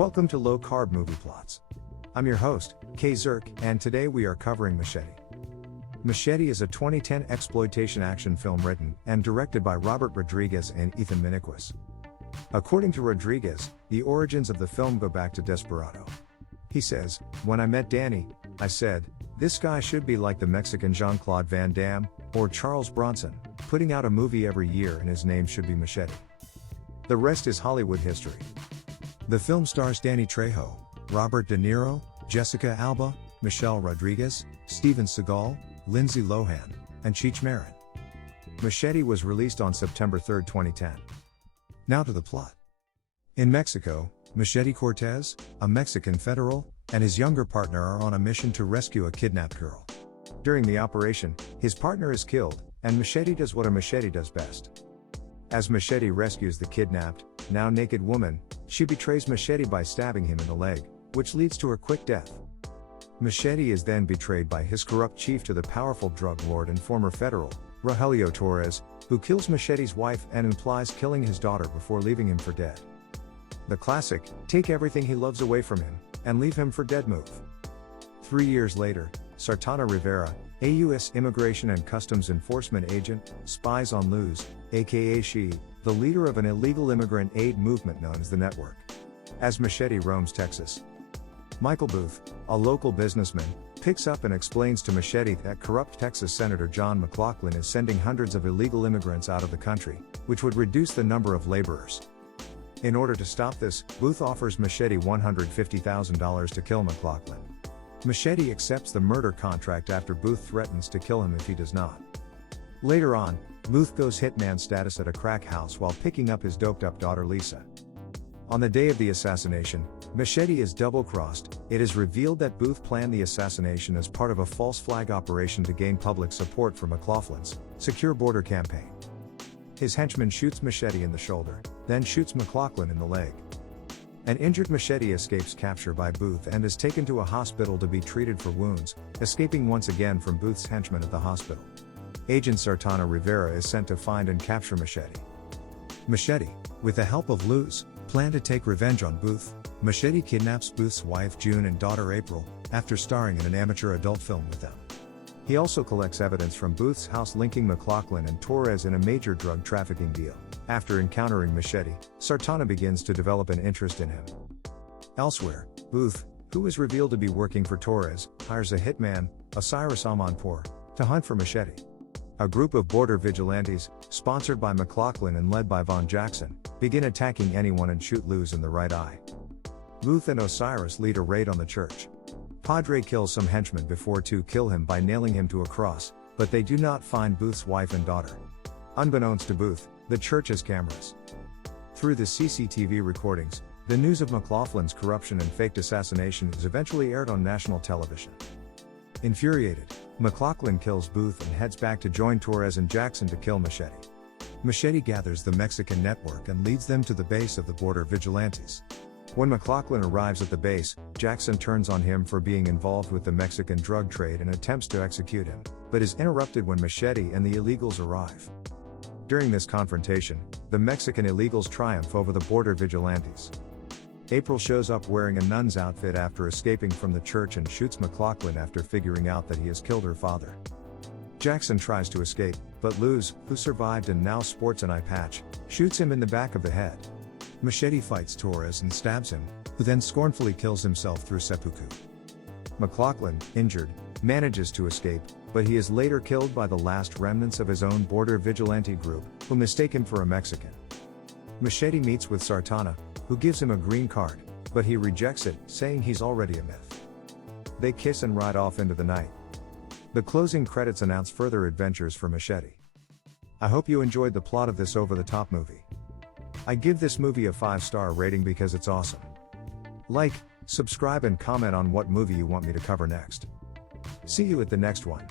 Welcome to Low Carb Movie Plots. I'm your host, K Zirk, and today we are covering Machete. Machete is a 2010 exploitation action film written and directed by Robert Rodriguez and Ethan Maniquis. According to Rodriguez, the origins of the film go back to Desperado. He says, "When I met Danny, I said, this guy should be like the Mexican Jean-Claude Van Dam, or Charles Bronson, putting out a movie every year and his name should be Machete. The rest is Hollywood history." The film stars Danny Trejo, Robert De Niro, Jessica Alba, Michelle Rodriguez, Steven Seagal, Lindsay Lohan, and Cheech Marin. Machete was released on September 3, 2010. Now to the plot. In Mexico, Machete Cortez, a Mexican federal, and his younger partner are on a mission to rescue a kidnapped girl. During the operation, his partner is killed, and Machete does what a machete does best. As Machete rescues the kidnapped, now naked woman, she betrays Machete by stabbing him in the leg, which leads to her quick death. Machete is then betrayed by his corrupt chief to the powerful drug lord and former federal, Rogelio Torres, who kills Machete's wife and implies killing his daughter before leaving him for dead. The classic, take everything he loves away from him, and leave him for dead move. 3 years later, Sartana Rivera, a U.S. Immigration and Customs Enforcement agent, spies on Luz, aka she, the leader of an illegal immigrant aid movement known as the Network. As Machete roams Texas, Michael Booth, a local businessman, picks up and explains to Machete that corrupt Texas Senator John McLaughlin is sending hundreds of illegal immigrants out of the country, which would reduce the number of laborers. In order to stop this, Booth offers Machete $150,000 to kill McLaughlin. Machete accepts the murder contract after Booth threatens to kill him if he does not. Later on, Booth goes hitman status at a crack house while picking up his doped-up daughter Lisa. On the day of the assassination, Machete is double-crossed. It is revealed that Booth planned the assassination as part of a false flag operation to gain public support for McLaughlin's Secure Border campaign. His henchman shoots Machete in the shoulder, then shoots McLaughlin in the leg. An injured Machete escapes capture by Booth and is taken to a hospital to be treated for wounds, escaping once again from Booth's henchmen at the hospital. Agent Sartana Rivera is sent to find and capture Machete. Machete, with the help of Luz, plan to take revenge on Booth. Machete kidnaps Booth's wife June and daughter April, after starring in an amateur adult film with them. He also collects evidence from Booth's house linking McLaughlin and Torres in a major drug trafficking deal. After encountering Machete, Sartana begins to develop an interest in him. Elsewhere, Booth, who is revealed to be working for Torres, hires a hitman, Osiris Amanpour, to hunt for Machete. A group of border vigilantes, sponsored by McLaughlin and led by Von Jackson, begin attacking anyone and shoot Luz in the right eye. Booth and Osiris lead a raid on the church. Padre kills some henchmen before two kill him by nailing him to a cross, but they do not find Booth's wife and daughter. Unbeknownst to Booth, the church has cameras. Through the CCTV recordings, the news of McLaughlin's corruption and faked assassination is eventually aired on national television. Infuriated, McLaughlin kills Booth and heads back to join Torres and Jackson to kill Machete. Machete gathers the Mexican network and leads them to the base of the border vigilantes. When McLaughlin arrives at the base, Jackson turns on him for being involved with the Mexican drug trade and attempts to execute him, but is interrupted when Machete and the illegals arrive. During this confrontation, the Mexican illegals triumph over the border vigilantes. April shows up wearing a nun's outfit after escaping from the church and shoots McLaughlin after figuring out that he has killed her father. Jackson tries to escape, but Luz, who survived and now sports an eye patch, shoots him in the back of the head. Machete fights Torres and stabs him, who then scornfully kills himself through seppuku. McLaughlin, injured, manages to escape, but he is later killed by the last remnants of his own border vigilante group, who mistake him for a Mexican. Machete meets with Sartana, who gives him a green card, but he rejects it, saying he's already a myth. They kiss and ride off into the night. The closing credits announce further adventures for Machete. I hope you enjoyed the plot of this over-the-top movie. I give this movie a 5-star rating because it's awesome. Like, subscribe and comment on what movie you want me to cover next. See you at the next one.